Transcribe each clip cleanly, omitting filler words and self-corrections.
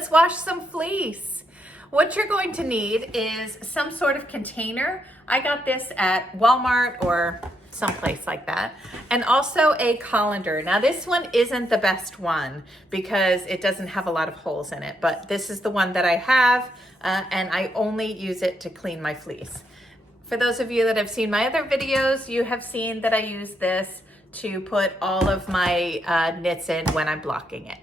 let's wash some fleece. What you're going to need is some sort of container. I got this at Walmart or someplace like that. And also a colander. Now this one isn't the best one because it doesn't have a lot of holes in it, but this is the one that I have and I only use it to clean my fleece. For those of you that have seen my other videos, you have seen that I use this to put all of my knits in when I'm blocking it.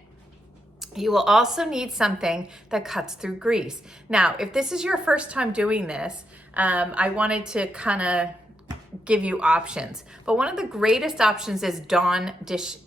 You will also need something that cuts through grease. Now, if this is your first time doing this, I wanted to kind of give you options. But one of the greatest options is Dawn dish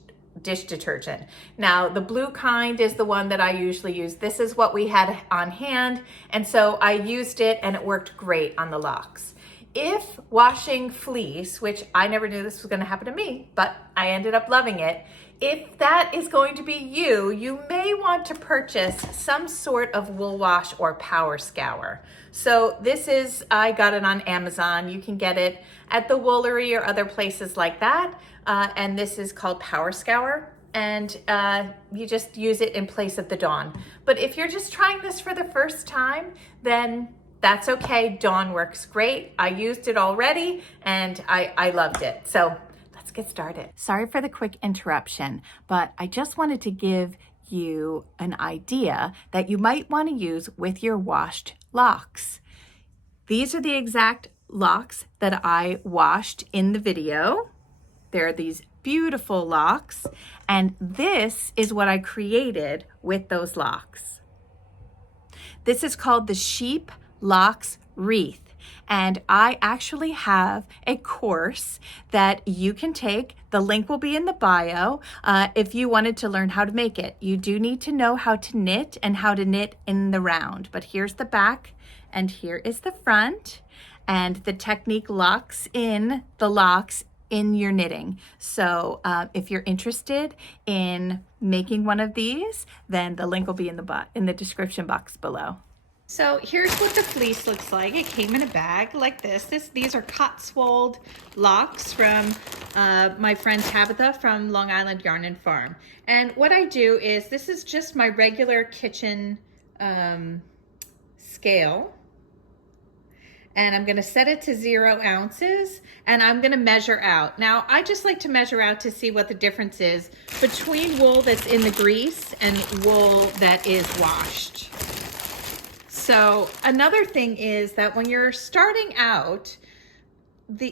detergent. Now, the blue kind is the one that I usually use. This is what we had on hand, and so I used it and it worked great on the locks. If washing fleece, which I never knew this was going to happen to me, but I ended up loving it, if that is going to be you, you may want to purchase some sort of wool wash or power scour. So this is, I got it on Amazon. You can get it at the Woolery or other places like that. And this is called power scour. And you just use it in place of the Dawn. But if you're just trying this for the first time, then that's okay. Dawn works great. I used it already and I loved it. So let's get started. Sorry for the quick interruption, but I just wanted to give you an idea that you might want to use with your washed locks. These are the exact locks that I washed in the video. They're these beautiful locks, and this is what I created with those locks. This is called the Sheep Locks Wreath. And I actually have a course that you can take. The link will be in the bio if you wanted to learn how to make it. You do need to know how to knit and how to knit in the round. But here's the back and here is the front. And the technique locks in the locks in your knitting. So if you're interested in making one of these, then the link will be in the description box below. So here's what the fleece looks like. It came in a bag like this. These are Cotswold locks from my friend Tabitha from Long Island Yarn and Farm. And what I do is, this is just my regular kitchen scale. And I'm gonna set it to 0 ounces and I'm gonna measure out. Now, I just like to measure out to see what the difference is between wool that's in the grease and wool that is washed. So another thing is that when you're starting out,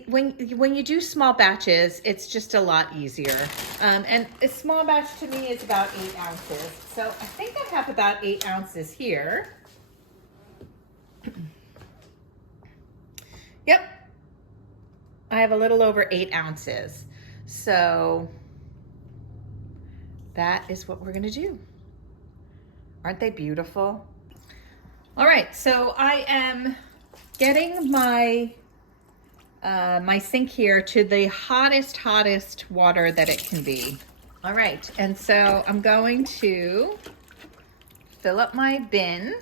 when you do small batches, it's just a lot easier. And a small batch to me is about 8 ounces. So I think I have about 8 ounces here. Yep, I have a little over 8 ounces. So that is what we're gonna do. Aren't they beautiful? All right, so I am getting my my sink here to the hottest water that it can be. All right, and so I'm going to fill up my bin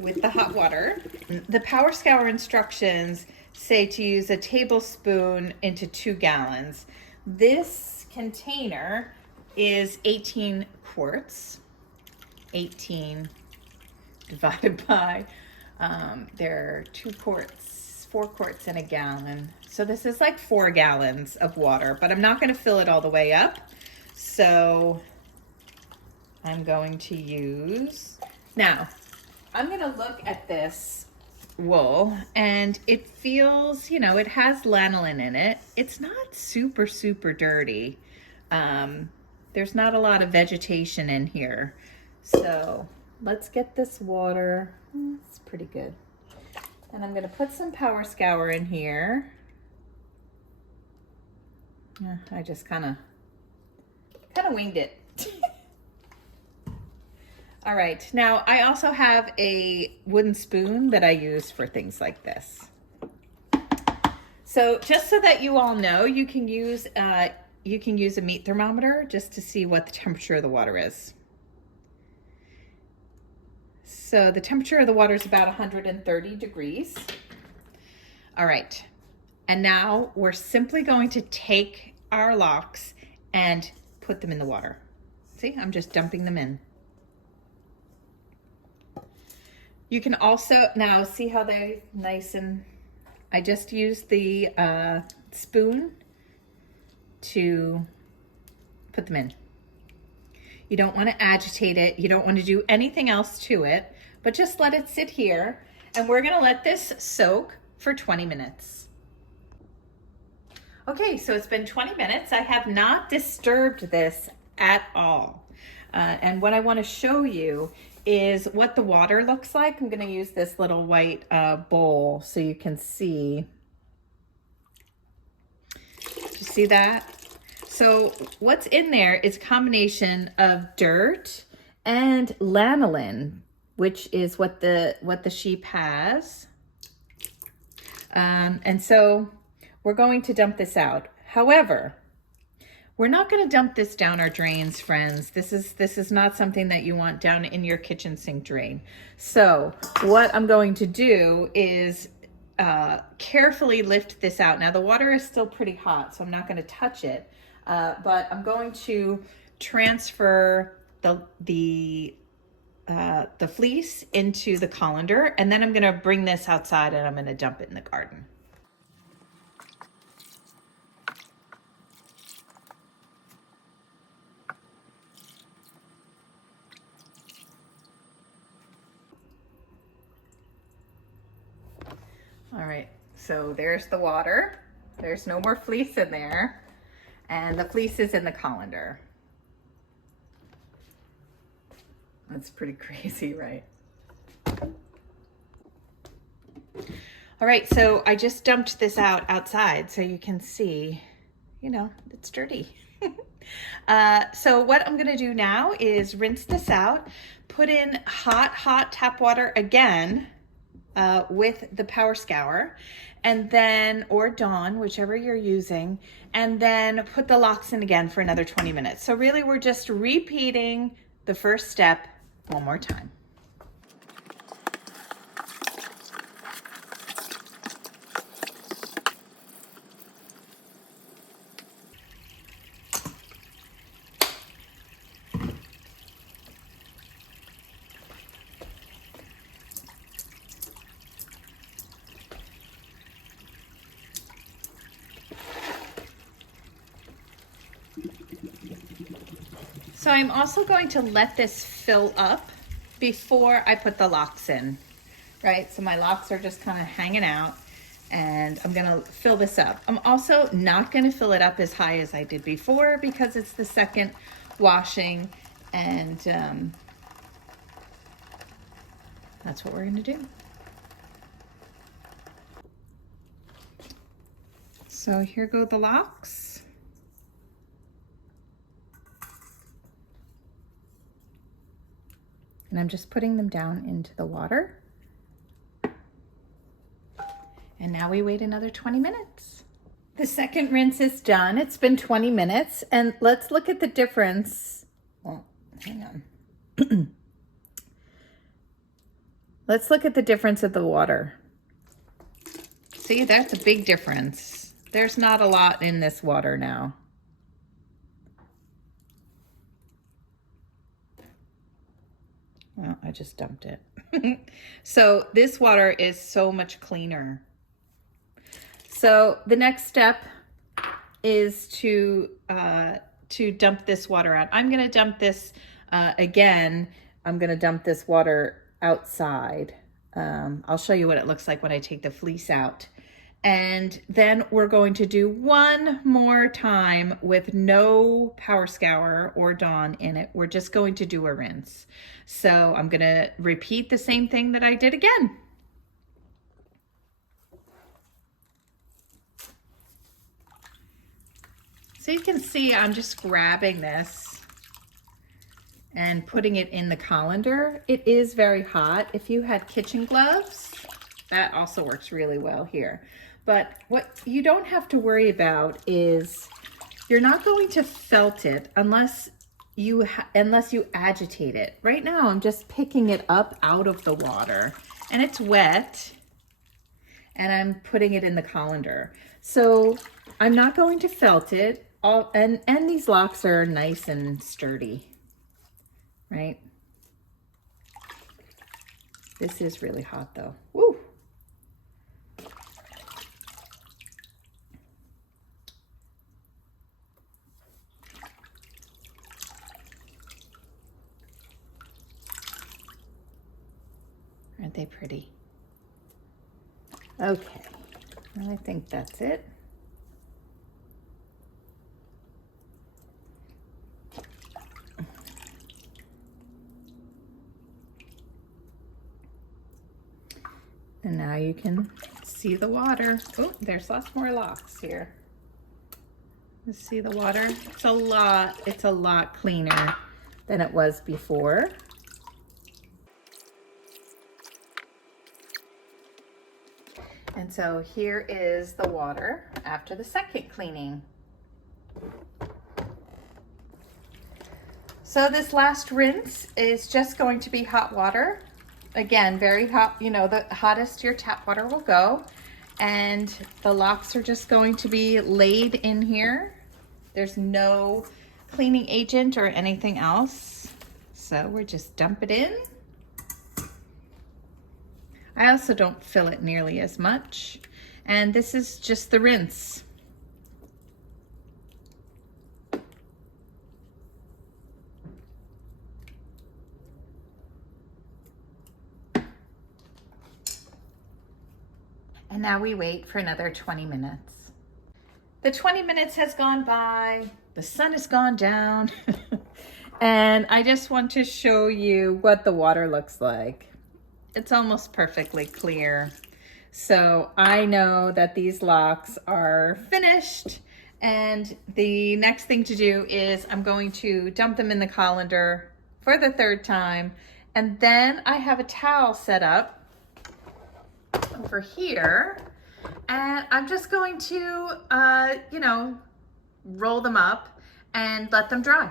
with the hot water. The power scour instructions say to use a tablespoon into 2 gallons. This container is 18 quarts. 18 divided by, there are 2 quarts, 4 quarts in a gallon. So this is like 4 gallons of water, but I'm not gonna fill it all the way up. So I'm going to use, now, I'm gonna look at this wool and it feels, you know, it has lanolin in it. It's not super dirty. There's not a lot of vegetation in here. So let's get this water. It's pretty good. And I'm gonna put some power scour in here. I just kind of winged it. All right, now I also have a wooden spoon that I use for things like this. So just so that you all know, you can use a meat thermometer just to see what the temperature of the water is. So the temperature of the water is about 130 degrees. All right, and now we're simply going to take our locks and put them in the water. See, I'm just dumping them in. You can also, now see how they nice and, I just used the spoon to put them in. You don't want to agitate it. You don't want to do anything else to it, but just let it sit here. And we're going to let this soak for 20 minutes. Okay, so it's been 20 minutes. I have not disturbed this at all. And what I want to show you is what the water looks like. I'm going to use this little white bowl so you can see. Do you see that? So what's in there is a combination of dirt and lanolin, which is what the sheep has. And so we're going to dump this out. However, we're not going to dump this down our drains, friends. This is not something that you want down in your kitchen sink drain. So what I'm going to do is carefully lift this out. Now the water is still pretty hot, so I'm not going to touch it. But I'm going to transfer the fleece into the colander, and then I'm going to bring this outside and I'm going to dump it in the garden. All right, so there's the water. There's no more fleece in there. And the fleece is in the colander. That's pretty crazy, right? All right, so I just dumped this outside so you can see, you know, it's dirty. So what I'm gonna do now is rinse this out, put in hot tap water again with the power scour, and then, or Dawn, whichever you're using, and then put the locks in again for another 20 minutes. So really we're just repeating the first step one more time. So I'm also going to let this fill up before I put the locks in, right? So my locks are just kind of hanging out and I'm gonna fill this up. I'm also not gonna fill it up as high as I did before because it's the second washing, and that's what we're gonna do. So here go the locks. And I'm just putting them down into the water. And now we wait another 20 minutes. The second rinse is done. It's been 20 minutes. And let's look at the difference. Well, hang on. Let's look at the difference of the water. See, that's a big difference. There's not a lot in this water now. Well, I just dumped it. So this water is so much cleaner. So the next step is to dump this water out. I'm gonna dump this again. I'm gonna dump this water outside. I'll show you what it looks like when I take the fleece out. And then we're going to do one more time with no power scour or Dawn in it. We're just going to do a rinse. So I'm gonna repeat the same thing that I did again. So you can see I'm just grabbing this and putting it in the colander. It is very hot. If you had kitchen gloves, that also works really well here. But what you don't have to worry about is you're not going to felt it unless you agitate it. Right now I'm just picking it up out of the water and it's wet and I'm putting it in the colander. So I'm not going to felt it. And these locks are nice and sturdy, right? This is really hot though. Woo! Aren't they pretty? Okay, I think that's it. And now you can see the water. Oh, there's lots more locks here. You see the water? It's a lot cleaner than it was before. And so here is the water after the second cleaning. So this last rinse is just going to be hot water. Again, very hot, you know, the hottest your tap water will go. And the locks are just going to be laid in here. There's no cleaning agent or anything else. So we're just dump it in. I also don't fill it nearly as much. And this is just the rinse. And now we wait for another 20 minutes. The 20 minutes has gone by, the sun has gone down, and I just want to show you what the water looks like. It's almost perfectly clear. So I know that these locks are finished, and the next thing to do is I'm going to dump them in the colander for the third time, and then I have a towel set up over here, and I'm just going to, you know, roll them up and let them dry.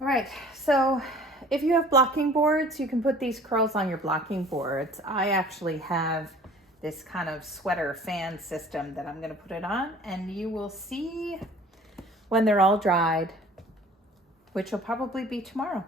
All right, so if you have blocking boards, you can put these curls on your blocking boards. I actually have this kind of sweater fan system that I'm gonna put it on, and you will see when they're all dried, which will probably be tomorrow.